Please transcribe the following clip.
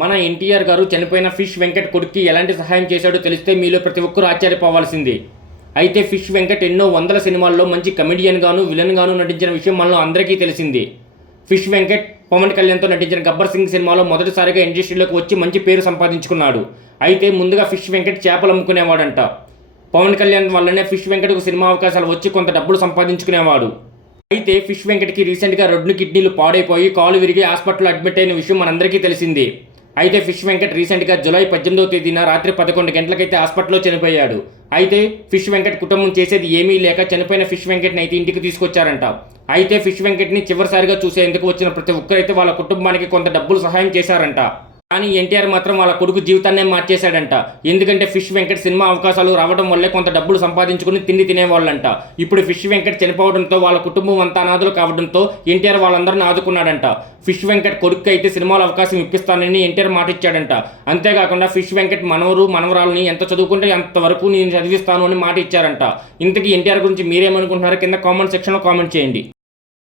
మన ఎన్టీఆర్ గారు చనిపోయిన ఫిష్ వెంకట్ కొడుక్కి ఎలాంటి సహాయం చేశాడో తెలిస్తే మీలో ప్రతి ఒక్కరూ ఆశ్చర్యపోవాల్సిందే. అయితే ఫిష్ వెంకట్ ఎన్నో వందల సినిమాల్లో మంచి కమెడియన్ గాను విలన్ గాను నటించిన విషయం మనలో అందరికీ తెలిసిందే. ఫిష్ వెంకట్ పవన్ కళ్యాణ్తో నటించిన గబ్బర్ సింగ్ సినిమాలో మొదటిసారిగా ఇండస్ట్రీలోకి వచ్చి మంచి పేరు సంపాదించుకున్నాడు. అయితే ముందుగా ఫిష్ వెంకట్ చేపలు అమ్ముకునేవాడంట. పవన్ కళ్యాణ్ వల్లనే ఫిష్ వెంకట్కు సినిమా అవకాశాలు వచ్చి కొంత డబ్బులు సంపాదించుకునేవాడు. అయితే ఫిష్ వెంకట్కి రీసెంట్గా 2 కిడ్నీలు పాడైపోయి కాలు విరిగి హాస్పిటల్లో అడ్మిట్ అయిన విషయం మనందరికీ తెలిసిందే. అయితే ఫిష్ వెంకట్ రీసెంట్గా జూలై 18వ తేదీన రాత్రి 11 గంటలకైతే హాస్పిటల్లో చనిపోయాడు. అయితే ఫిష్ వెంకట్ కుటుంబం చేసేది ఏమీ లేక చనిపోయిన ఫిష్ వెంకట్ని అయితే ఇంటికి తీసుకొచ్చారంట. అయితే ఫిష్ వెంకట్ని చివరిసారిగా చూసేందుకు వచ్చిన ప్రతి ఒక్కరైతే వాళ్ళ కుటుంబానికి కొంత డబ్బులు సహాయం చేశారంట. కానీ ఎన్టీఆర్ మాత్రం వాళ్ళ కొడుకు జీవితాన్నే మార్చేశాడంట. ఎందుకంటే ఫిష్ వెంకట్ సినిమా అవకాశాలు రావడం వల్లే కొంత డబ్బులు సంపాదించుకుని తిండి తినేవాళ్ళంట. ఇప్పుడు ఫిష్ వెంకట్ చనిపోవడంతో వాళ్ళ కుటుంబం అంతా అనాథులు కావడంతో ఎన్టీఆర్ వాళ్ళందరిని ఆదుకున్నాడంట. ఫిష్ వెంకట్ కొడుకు అయితే సినిమాలో అవకాశం ఇప్పిస్తానని ఎన్టీఆర్ మాట ఇచ్చాడంట. అంతేకాకుండా ఫిష్ వెంకట్ మనవరు మనవరాలని ఎంత చదువుకుంటే అంతవరకు నేను చదివిస్తాను అని మాట ఇచ్చారంట. ఇంతకీ ఎన్టీఆర్ గురించి మీరేమనుకుంటున్నారో కింద కామెంట్ సెక్షన్లో కామెంట్ చేయండి.